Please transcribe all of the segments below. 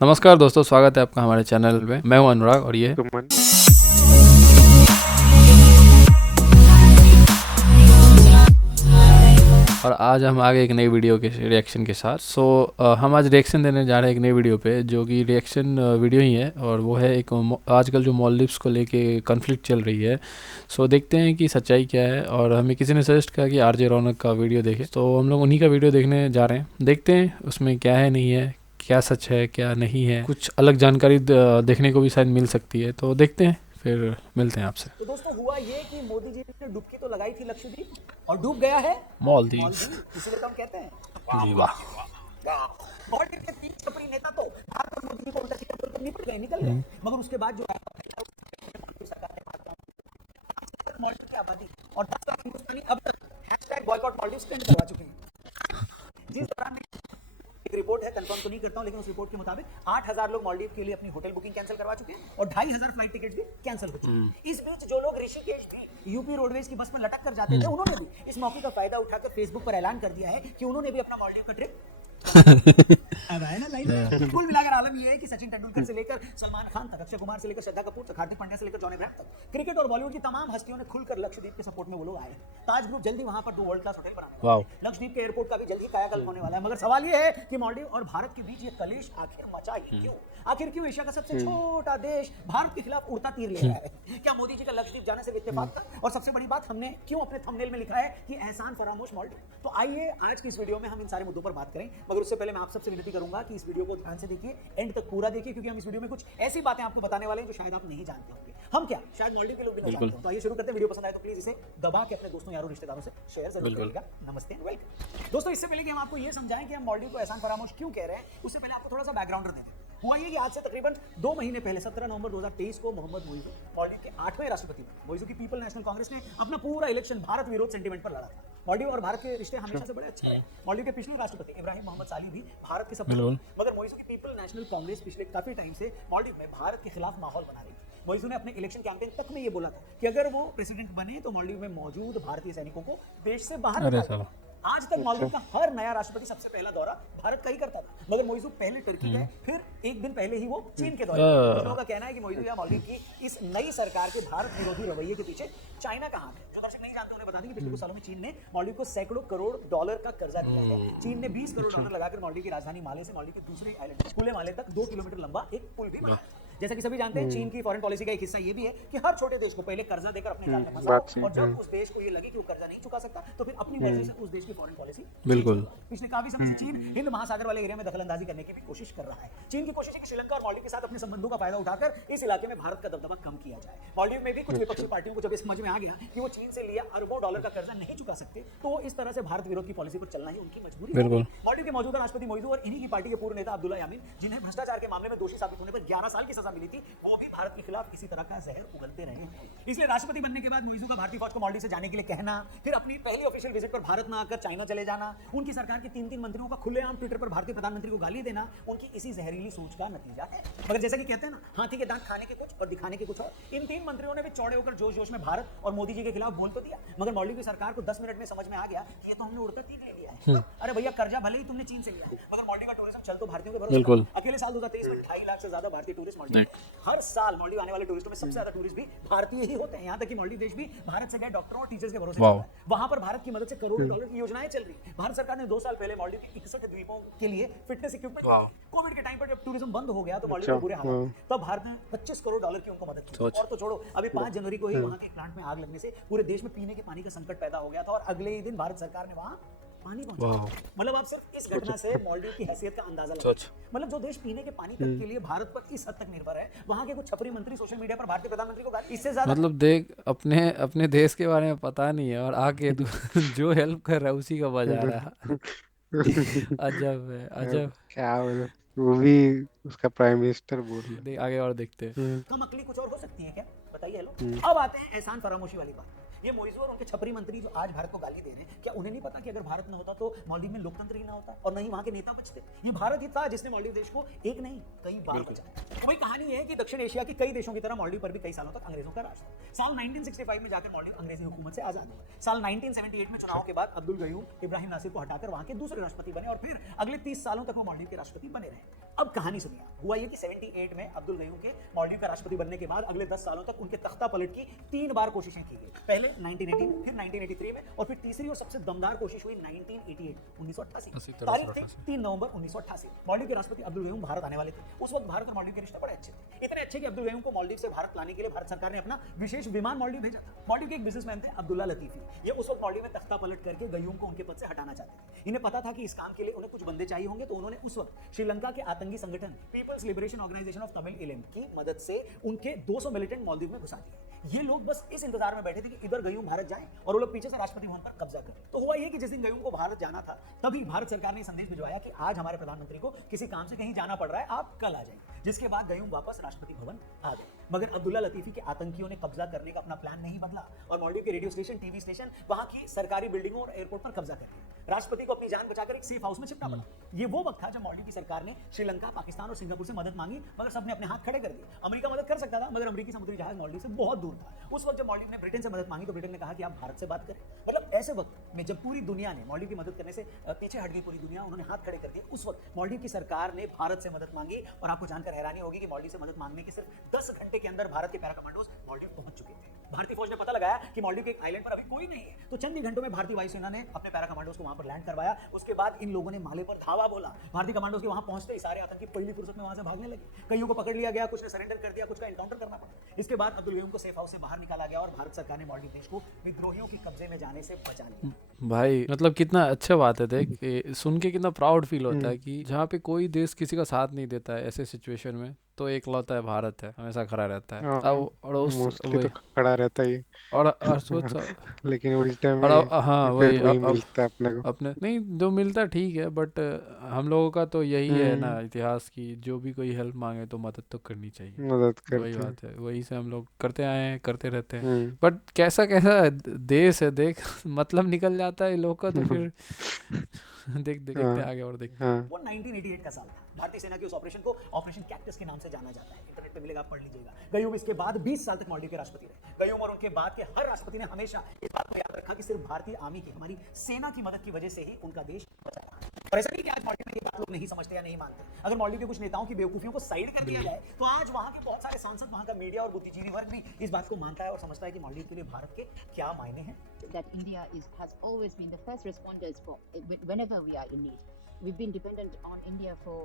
नमस्कार दोस्तों, स्वागत है आपका हमारे चैनल में। मैं हूं अनुराग और ये सुमन। और आज हम आ गए एक नई वीडियो के रिएक्शन के साथ। हम आज रिएक्शन देने जा रहे हैं एक नई वीडियो पे, जो कि रिएक्शन वीडियो ही है और वो है एक आजकल जो मॉलडीव्स को लेके कॉन्फ्लिक्ट चल रही है। देखते हैं कि सच्चाई क्या है। और हमें किसी ने सजेस्ट किया कि आरजे रौनक का वीडियो देखें, तो हम लोग उन्हीं का वीडियो देखने जा रहे हैं। देखते हैं उसमें क्या है, नहीं है, क्या सच है क्या नहीं है, कुछ अलग जानकारी देखने को भी शायद मिल सकती है। तो देखते हैं, फिर मिलते हैं आपसे। तो दोस्तों हुआ ये कि मोदी जी ने डुबकी तो लगाई थी लक्षद्वीप और डूब गया है मालदीव। इसीलिए तो हम कहते हैं जी वाह। मालदीव के 3 छपरी नेता तो भारत और मोदी जी को उल्टा सीधा बोलकर निपट गए, निकल गए। मगर उसके बाद जो सरकार ने मालदीव की आबादी और 10 लाख हिंदुस्तानी अब तक #बॉयकॉट मालदीव ट्रेंड करवा चुके हैं। जिस दौरान एक रिपोर्ट है, कंफर्म तो नहीं करता हूं, लेकिन उस रिपोर्ट के मुताबिक 8000 लोग मालदीव के लिए अपनी होटल बुकिंग कैंसिल करवा चुके हैं और 2500 फ्लाइट टिकट भी कैंसिल हो चुके हैं। इस बीच जो लोग ऋषिकेश भी यूपी रोडवेज की बस में लटक कर जाते थे, उन्होंने भी इस मौके का फायदा उठाकर फेसबुक पर ऐलान कर दिया है कि उन्होंने भी अपना मालदीव का ट्रिप अब है ना लाइन। कुल मिलाकर आलम यह है कि सचिन तेंदुलकर से लेकर सलमान खान तक, अक्षय कुमार से लेकर श्रद्धा कपूर तक, हार्दिक पांड्या से लेकर जॉन अब्राहम तक, क्रिकेट और बॉलीवुड की तमाम हस्तियों ने खुलकर लक्षद्वीप के सपोर्ट में वो लोग आए हैं। ताज ग्रुप जल्दी वहां पर 2 वर्ल्ड क्लास होटल बनाने वाला है। लक्षद्वीप के एयरपोर्ट का भी जल्दी कायाकल्प होने वाला है। मगर सवाल ये है कि मालदीव और भारत के बीच ये कलेश आखिर मचा ही क्यों? आखिर क्यों एशिया का सबसे छोटा देश भारत के खिलाफ उड़ता तीर ले रहा है? क्या मोदी जी का लक्षद्वीप जाने से इत्तेफाक था? और सबसे बड़ी बात, हमने क्यों अपने थंबनेल में लिखा है कि एहसान फरामोश मालदीव? तो आइए आज की इस वीडियो में हम इन सारे मुद्दों पर बात करें। मगर उससे पहले मैं आप सबसे विनती करूंगा कि इस वीडियो को ध्यान से देखिए, एंड तक पूरा देखिए, क्योंकि हम इस वीडियो में कुछ ऐसी बातें आपको बताने वाले हैं जो शायद आप नहीं जानते होंगे। हम क्या, शायद मालदीव के लोग भी नहीं जानते हो। तो आइए शुरू करते हैं। वीडियो पसंद आए तो प्लीज इसे दबा के अपने दोस्तों, यारों, रिश्तेदारों से शेयर जरूर करिएगा। नमस्ते एंड वेलकम। दोस्तों, इससे पहले कि हम आपको ये समझाएं कि हम मालदीव को एहसान फरामोश क्यों कह रहे हैं, उससे पहले आपको थोड़ा सा बैकग्राउंड देते हैं। हुआ ये कि आज से तकरीबन 2 महीने पहले 17 नवंबर 2023 को मोहम्मद मोइजू मालदीव के 8वें राष्ट्रपति बने। मोइजू की पीपल नेशनल कांग्रेस ने अपना पूरा इलेक्शन भारत विरोध सेंटीमेंट पर लड़ा था। मालदीव और भारत के रिश्ते हमेशा से बड़े अच्छे रहे। मालदीव के पिछले राष्ट्रपति इब्राहिम मोहम्मद साली भी भारत के सब, मगर मोइजू की पीपल नेशनल कांग्रेस पिछले काफी टाइम से मालदीव में भारत के खिलाफ माहौल बना रही थी। मोइजू ने अपने इलेक्शन कैंपेन तक में ये बोला था कि अगर वो प्रेसिडेंट बने तो मालदीव में मौजूद भारतीय सैनिकों को देश से बाहर निकालेंगे। आज तक मालदीव का हर नया राष्ट्रपति सबसे पहला दौरा भारत का ही करता था। मगर मोइजू पहले टर्की गए, फिर एक दिन पहले ही वो चीन के दौरे। लोगों का कहना है कि मोइजू या मालदीव की इस नई सरकार के भारत विरोधी रवैये के पीछे चाइना का हाथ है। जो दर्शक नहीं जानते उन्हें बता दें कि पिछले कुछ सालों में चीन ने मालदीव को सैकड़ों करोड़ डॉलर का कर्जा दिया है। चीन ने 20 करोड़ डॉलर लगाकर मालदीव की राजधानी माले से मालदीव के दूसरे आइलैंड कुले माले तक 2 किलोमीटर लंबा एक पुल भी बनाया। जैसा कि सभी जानते हैं, चीन की फॉरेन पॉलिसी का एक हिस्सा ये भी है कि हर छोटे देश को पहले कर्जा देकर अपने जाल में फंसाओ, और जब उस देश को ये लगे कि वो कर्जा नहीं चुका सकता तो फिर अपनी मर्जी से उस देश की फॉरेन पॉलिसी। बिल्कुल। पिछले काफी समय से चीन हिंद महासागर वाले एरिया में दखलंदाजी करने की भी कोशिश कर रहा है। चीन की कोशिश है कि श्रीलंका और मालदीव के साथ अपने संबंधों का फायदा उठाकर इस इलाके में भारत का दबदबा कम किया जाए। मालदीव में भी कुछ विपक्षी पार्टियों को जब इस समझ में आ गया कि वो चीन से लिया अरबों डॉलर का कर्जा नहीं चुका सकते, तो वो इस तरह से भारत विरोध की पॉलिसी पर चलना ही उनकी मजबूरी है। मालदीव के मौजूदा राष्ट्रपति मोइजू और इन्हीं की पार्टी के पूर्व नेता अब्दुल्ला यामीन, जिन्हें भ्रष्टाचार के मामले में दोषी साबित होने पर 11 साल की सजा मिली थी, वो भी भारत के खिलाफ इसी तरह का जहर उगलते रहे हैं। इसलिए राष्ट्रपति बनने के बाद मोइजू का भारतीय फौज को मालदीव से जाने के लिए कहना, फिर अपनी पहली ऑफिशियल विजिट पर भारत ना आकर चाइना चले जाना, उनकी सरकार के 3 मंत्रियों का खुलेआम ट्विटर पर भारतीय प्रधानमंत्री को गाली देना, उनकी इसी जहरीली सोच का नतीजा है। मगर जैसा कि कहते हैं ना, हाथी के दांत खाने के कुछ और दिखाने के कुछ और, इन 3 मंत्रियों ने भी चौड़े होकर जोश जोश में भारत और मोदी जी के खिलाफ बोल तो दिया, मगर मालदीव की सरकार को 10 मिनट में समझ में आ गया कि ये तो हमने उड़ता तीर ले लिया है। अरे भैया, कर्जा भले ही तुमने चीन से लिया है, मगर मालदीव का टूरिज्म चल तो भारतीयों के भरोसे। अकेले साल 2023 में 2.5 लाख से ज्यादा भारतीय टूरिस्ट मालदीव। हर साल मालदीव आने वाले टूरिस्टों में सबसे ज्यादा टूरिस्ट भी भारतीय ही होते हैं। यहाँ तक कि मालदीव देश भी भारत से गए डॉक्टरों और टीचर्स के भरोसे चलता है। वहां पर भारत की मदद से करोड़ों डॉलर की योजनाएं चल रही। भारत सरकार ने 2 साल पहले मालदीव के 61 द्वीपों के लिए फिटनेस इक्विपमेंट, कोविड के टाइम पर जब टूरिज्म बंद हो गया तो मालदीव में बुरे हालात, तब भारत ने 25 करोड़ डॉलर की उनको मदद की। और तो छोड़ो, अभी 5 जनवरी को ही वहां के प्लांट में आग लगने से पूरे देश में पीने के पानी का संकट पैदा हो गया था, और अगले ही दिन भारत सरकार ने वहां पानी पहुंचाया। मतलब आप सिर्फ इस घटना से मालदीव की हैसियत का अंदाजा लगाओ। मतलब जो देश पीने के पानी तक के लिए भारत पर इस हद तक निर्भर है, वहां के कुछ छपरी मंत्री सोशल मीडिया पर भारतीय प्रधानमंत्री को गाली, इससे ज्यादा मतलब देख, अपने देश के बारे में पता नहीं है और आके जो हेल्प कर रहा है उसी का बजा रहा है। अजब है, अजब। क्या बोले, वो भी उसका प्राइम मिनिस्टर बोल रहा आगे और देखते हैं। कम अकली कुछ और हो सकती है क्या? बताइए। हेलो, अब आते हैं एहसान फरामोशी वाली बात। ये मोइजू और उनके छपरी मंत्री जो आज भारत को गाली दे रहे हैं, क्या उन्हें नहीं पता कि अगर भारत न होता तो मालदीव में लोकतंत्र ही ना होता और न ही वहां के नेता बचते? ये भारत ही था जिसने मालदीव देश को एक नहीं कई बार बचाया। तो वही कहानी है कि दक्षिण एशिया के कई देशों की तरह मालदीव पर भी कई सालों तक अंग्रेजों का राज था। साल 1965 में जाकर मालदीव अंग्रेजी हुकूमत से आजाद हुआ। साल 1978 में चुनाव के बाद अब्दुल गयूम इब्राहिम नासिर को हटाकर वहां के दूसरे राष्ट्रपति बने, और फिर अगले 30 सालों तक वो मालदीव के राष्ट्रपति बने रहे। अब कहानी सुनिए। हुआ ये कि 78 में अब्दुल गयूम के मालदीव का राष्ट्रपति बनने के बाद अगले 10 सालों तक उनके तख्ता पलट की 3 बार कोशिशें की गई। पहले 1980 में, फिर 1983 में और फिर तीसरी और सबसे दमदार कोशिश हुई 1988 1988। तारीख थी 3 नवंबर 1988। मालदीव के राष्ट्रपति अब्दुल गयूम भारत आने वाले थे। उस वक्त भारत और मालदीव के रिश्ते बड़े अच्छे थे, इतने अच्छे कि अब्दुल गयूम को मालदीव से भारत लाने के लिए भारत सरकार ने अपना विशेष विमान मालदीव भेजा था। मालदीव के एक बिजनेसमैन थे अब्दुल्ला लतीफी, ये उस वक्त मालदीव में तख्ता पलट करके गयूम को उनके पद से हटाना चाहते थे। इन्हें पता था कि इस काम के लिए उन्हें कुछ बंदे चाहिए होंगे, तो उन्होंने उस वक्त श्रीलंका के आतंकी संगठन people's liberation organisation of Tamil Eelam की मदद से उनके 200 मिलिटेंट मालदीव में घुसा दिए। ये लोग बस इस इंतजार में बैठे थे कि इधर गयूम भारत जाएं और वो लोग पीछे से राष्ट्रपति भवन पर कब्जा करें। तो हुआ ये कि जिस दिन गयूम को भारत जाना था, तभी भारत सरकार ने संदेश भिजवाया कि आज हमारे प्रधानमंत्री को किसी काम से कहीं जाना पड़ रहा है, आप कल आ जाएं। जिसके बाद गयूम वापस राष्ट्रपति भवन आ गए। मगर अब्दुल्ला लतीफी के आतंकियों ने कब्जा करने का अपना प्लान नहीं बदला और मालदीव के रेडियो स्टेशन, टीवी स्टेशन, वहां की सरकारी बिल्डिंगों और एयरपोर्ट पर कब्जा कर लिया। राष्ट्रपति को अपनी जान बचाकर एक सेफ हाउस में छिपना पड़ा। ये वो वक्त था जब मालदीव की सरकार ने श्रीलंका, पाकिस्तान और सिंगापुर से मदद मांगी, मगर सबने अपने हाथ खड़े कर दिए। अमेरिका मदद कर सकता था, मगर अमेरिकी समुद्री जहाज मालदीव से बहुत दूर था। उस वक्त जब मालदीव ने ब्रिटेन से मदद मांगी तो ब्रिटेन ने कहा कि आप भारत से बात करें। मतलब ऐसे वक्त में जब पूरी दुनिया ने मालदीव की मदद करने से पीछे हट गई, पूरी दुनिया, उन्होंने हाथ खड़े कर दिए, उस वक्त मालदीव की सरकार ने भारत से मदद मांगी। और आपको जानकर हैरानी होगी कि मालदीव से मदद मांगने के सिर्फ 10 घंटे के अंदर भारत के पैरा कमांडोज मालदीव पहुंच चुके थे। भारतीय फौज ने पता लगाया कि मालदीव के एक आइलैंड पर अभी कोई नहीं है, तो चंद ही घंटों में भारतीय वायुसेना ने अपने पैरा कमांडोज को वहां पर लैंड करवाया। उसके बाद इन लोगों ने माले पर धावा बोला। भारतीय कमांडोज के वहां पहुंचते ही सारे आतंकी पहली फुर्सत में वहां से भागने लगे। कईयों को पकड़ लिया गया, कुछ ने सरेंडर कर दिया, कुछ का एनकाउंटर करना पड़ा। इसके बाद अब्दुल गयूम को सेफ हाउस से बाहर निकाला गया और भारत सरकार ने मालदीव देश को विद्रोहियों के कब्जे में जाने से बचा लिया। भाई मतलब कितना अच्छा बात है, देख कि सुन के कितना प्राउड फील होता है कि जहाँ पे कोई देश किसी का साथ नहीं देता है ऐसे सिचुएशन में, तो एकलौता है भारत है, हमेशा खड़ा रहता है। हाँ, अब और उस मोस्टली वही तो खड़ा रहता ही, और सोच लेकिन उस टाइम और में हाँ फिर वही वही मिलता है अपने को। अपने नहीं जो मिलता ठीक है, बट हम लोगों का तो यही है ना हम्म, इतिहास की, जो भी कोई हेल्प मांगे तो मदद तो करनी चाहिए। मदद वही करते हैं। बात है, वही से हम लोग करते आए हैं, करते रहते हैं। हम्म, बट कैसा कैसा देश है देख मतलब निकल जाता है इन लोग का, तो फिर देखते हाँ आगे और देख। हाँ वो 1988 का साल था। भारतीय सेना के उस ऑपरेशन को ऑपरेशन कैक्टस के नाम से जाना जाता है, इंटरनेट पे मिलेगा, आप पढ़ लीजिएगा। गयूम इसके बाद 20 साल तक मालदीव के राष्ट्रपति रहे। गयूम और उनके बाद के हर राष्ट्रपति ने हमेशा इस बात को याद रखा कि सिर्फ भारतीय आर्मी की, हमारी सेना की मदद की वजह से ही उनका देश बचा रहा। और ऐसा नहीं कि आज मालदीव में ये बात लोग नहीं समझते या नहीं मानते। अगर मालदीव के कुछ नेताओं की बेवकूफियों को साइड कर दिया जाए तो आज वहां के बहुत सारे सांसद, वहां का मीडिया और बुद्धिजीवी वर्ग भी इस बात को मानता है और समझता है कि मालदीव के लिए भारत के क्या मायने हैं। that India has always been the first responders for whenever we are in need. We've been dependent on India for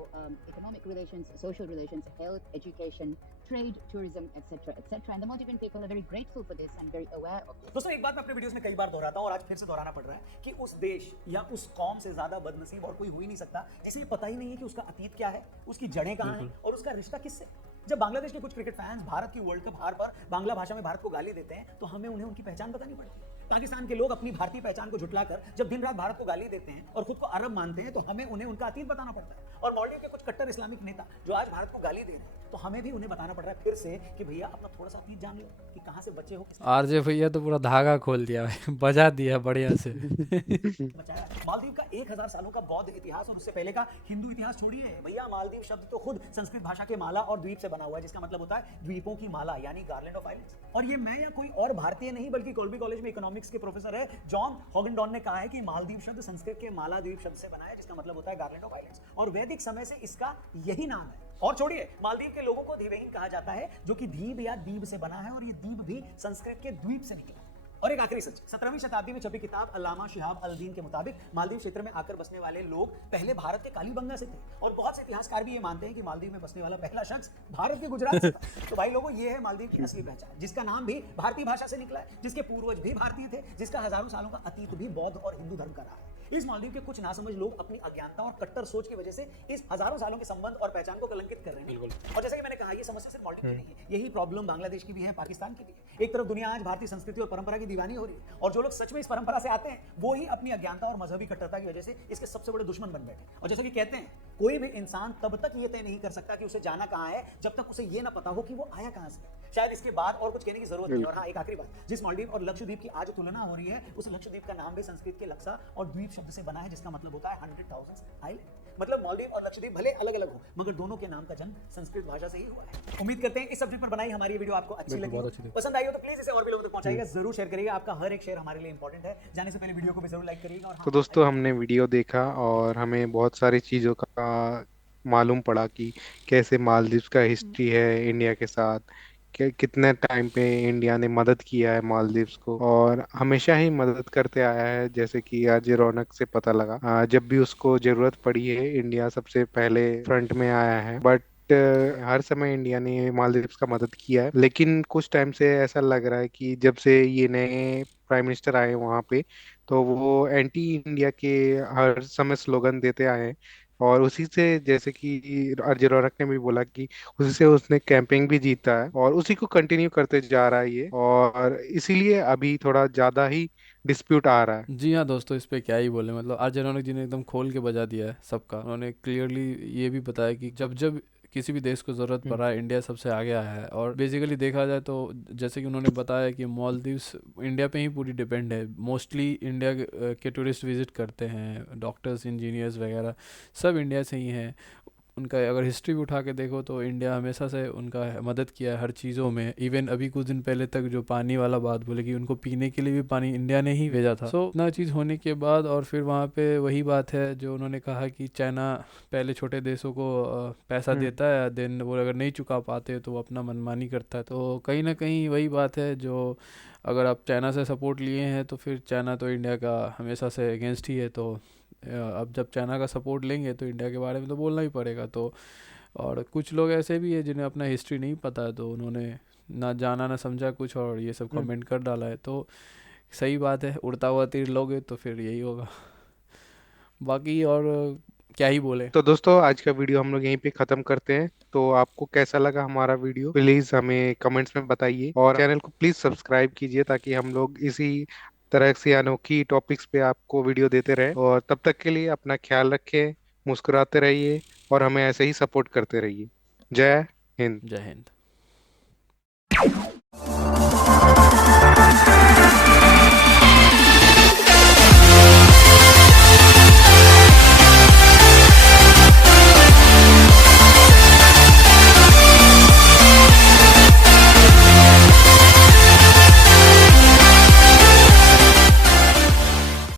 economic relations, social relations, health, education, trade, tourism, etc., etc. And the Maldivian people are very grateful for this and very aware of this. दोस्तों एक बात मैं अपने videos में कई बार दोहराता हूं और आज फिर से दोहराना पड़ रहा है कि उस देश या उस कौम से ज्यादा बदनसीब और कोई हो ही नहीं सकता जिसे ये पता ही नहीं है कि उसका अतीत क्या है, उसकी जड़ें कहाँ हैं और उसका रिश्ता किससे। जब बांग्लादेश के कुछ क्रिकेट फैंस भारत की वर्ल्ड कप हार पर बांग्ला भाषा में भारत को गाली देते हैं तो हमें उन्हें उनकी पहचान बतानी पड़ती है। पाकिस्तान के लोग अपनी भारतीय पहचान को झुटलाकर जब दिन रात भारत को गाली देते हैं और खुद को अरब मानते हैं तो हमें उन्हें उनका अतीत बताना पड़ता है। और मालदीव के कुछ कट्टर इस्लामिक नेता जो आज भारत को गाली दे रहे हैं तो हमें भी उन्हें बताना पड़ रहा है फिर से कि भैया अपना थोड़ा सा अतीत जान लो कि कहाँ से बचे हो, किस आरजे भैया तो पूरा धागा खोल दिया भाई, बजा दिया बढ़िया से। बचाया। मालदीव का 1000 सालों का बौद्ध इतिहास और उससे पहले का हिंदू इतिहास छोड़िए भैया, मालदीव शब्द तो खुद संस्कृत भाषा के माला और द्वीप से बना हुआ है, जिसका मतलब होता है द्वीपों की माला, यानी गार्लैंड ऑफ आइलैंड्स। और ये मैं या कोई और भारतीय नहीं बल्कि कोलंबी कॉलेज में इकोनॉमिक्स के प्रोफेसर है जॉन हॉगनडॉन ने कहा है कि मालदीव शब्द संस्कृत के माला द्वीप शब्द से बना है, जिसका मतलब होता है गार्लैंड ऑफ आइलैंड्स, और वैदिक समय से इसका यही नाम है। और छोड़िए, मालदीव के लोगों को द्वीपहीन कहा जाता है, जो कि द्वीप या द्वीप से बना है, और ये द्वीप भी संस्कृत के द्वीप से निकला है। और एक आखिरी सच, 17वीं शताब्दी में छपी किताब अल्लामा शिहाब अल-दीन के मुताबिक मालदीव क्षेत्र में आकर बसने वाले लोग पहले भारत के कालीबंगा से थे। और बहुत से इतिहासकार भी ये मानते हैं कि मालदीव में बसने वाला पहला शख्स भारत के गुजरात से था। तो भाई लोगों, ये है मालदीव की असली पहचान, जिसका नाम भी भारतीय भाषा से निकला है, जिसके पूर्वज भी भारतीय थे, जिसका हजारों सालों का अतीत भी बौद्ध और हिंदू धर्म का रहा है। इस मालदीव के कुछ नासमझ लोग अपनी अज्ञानता और कट्टर सोच की वजह से इस हजारों सालों के संबंध और पहचान को कलंकित कर रहे हैं। और जैसा कि मैंने कहा, ये समस्या सिर्फ मालदीव की नहीं है, यही प्रॉब्लम बांग्लादेश की भी है, पाकिस्तान की भी है। एक तरफ दुनिया आज भारतीय संस्कृति और परंपरा की दीवानी हो रही है, और जो लोग सच में इस परंपरा से आते हैं वो ही अपनी अज्ञानता और मजहबी कट्टरता की वजह से इसके सबसे बड़े दुश्मन बन बैठे। और जैसा कि कहते हैं, कोई भी इंसान तब तक ये तय नहीं कर सकता कि उसे जाना कहाँ है जब तक उसे ये ना पता हो कि वो आया कहाँ से। शायद इसके बाद और कुछ कहने की जरूरत नहीं। और हाँ, एक आखिरी बात, जिस मालदीव और लक्षद्वीप की आज तुलना हो रही है, उस लक्षद्वीप का नाम भी संस्कृत के लक्सा और द्वीप शब्द से बना है, जिसका मतलब होता है 100,000 आइलैंड। मतलब मालदीव और लक्षद्वीप भले अलग अलग हो, मगर दोनों के नाम का जन्म संस्कृत भाषा से ही हुआ है। उम्मीद करते हैं इस सब्जेक्ट पर बनाई हमारी वीडियो आपको अच्छी लगी हो, पसंद आई हो तो प्लीज इसे और भी लोगों तक पहुंचाइएगा, जरूर शेयर करिएगा। आपका हर एक शेयर हमारे लिए इंपॉर्टेंट है। जाने से पहले वीडियो को भी जरूर लाइक करिएगा। और तो दोस्तों, हमने वीडियो देखा और हमें बहुत सारी चीज़ों का मालूम पड़ा कि कैसे मालदीव्स का हिस्ट्री है इंडिया के साथ, कितने टाइम पे इंडिया ने मदद किया है मालदीव्स को, और हमेशा ही मदद करते आया है। जैसे कि आज रौनक से पता लगा, जब भी उसको जरूरत पड़ी है इंडिया सबसे पहले फ्रंट में आया है। बट हर समय इंडिया ने मालदीव्स का मदद किया है। लेकिन कुछ टाइम से ऐसा लग रहा है कि जब से ये नए प्राइम मिनिस्टर आए वहाँ पे, तो वो एंटी इंडिया के हर समय स्लोगन देते आए हैं। और उसी से, जैसे कि अजय रौनक ने भी बोला कि उसी से उसने कैंपिंग भी जीता है, और उसी को कंटिन्यू करते जा रहा है ये, और इसीलिए अभी थोड़ा ज्यादा ही डिस्प्यूट आ रहा है। जी हाँ दोस्तों, इस पे क्या ही बोले, मतलब आर रौनक जी ने एकदम खोल के बजा दिया है सबका। उन्होंने क्लियरली ये भी बताया कि जब जब किसी भी देश को ज़रूरत हम्म। पड़ा है, इंडिया सबसे आगे आया है। और बेसिकली देखा जाए तो जैसे कि उन्होंने बताया कि मालदीव्स इंडिया पे ही पूरी डिपेंड है। मोस्टली इंडिया के टूरिस्ट विजिट करते हैं, डॉक्टर्स, इंजीनियर्स वगैरह सब इंडिया से ही हैं। उनका अगर हिस्ट्री भी उठा के देखो तो इंडिया हमेशा से उनका मदद किया है हर चीज़ों में। इवन अभी कुछ दिन पहले तक जो पानी वाला बात बोले कि उनको पीने के लिए भी पानी इंडिया ने ही भेजा था। सो इतना चीज़ होने के बाद, और फिर वहाँ पे वही बात है जो उन्होंने कहा कि चाइना पहले छोटे देशों को पैसा हम्म। देता है, देन वो अगर नहीं चुका पाते तो वो अपना मनमानी करता है। तो कहीं ना कहीं वही बात है जो, अगर आप चाइना से सपोर्ट लिए हैं तो फिर चाइना तो इंडिया का हमेशा से अगेंस्ट ही है। तो अब जब चाइना का सपोर्ट लेंगे तो इंडिया के बारे में तो बोलना ही पड़ेगा। तो और कुछ लोग ऐसे भी है जिन्हें अपना हिस्ट्री नहीं पता है, तो उन्होंने ना जाना ना समझा कुछ और ये सब हम्म। कमेंट कर डाला है। तो सही बात है, उड़ता हुआ तीर लोगे तो फिर यही होगा। बाकी और क्या ही बोले। तो दोस्तों, आज का वीडियो हम लोग यहीं पे खत्म करते हैं। तो आपको कैसा लगा हमारा वीडियो, प्लीज हमें कमेंट्स में बताइए, और चैनल को प्लीज सब्सक्राइब कीजिए ताकि हम लोग इसी तरह से अनोखी टॉपिक्स पे आपको वीडियो देते रहें। और तब तक के लिए अपना ख्याल रखें, मुस्कुराते रहिए, और हमें ऐसे ही सपोर्ट करते रहिए। जय हिंद। जय हिंद।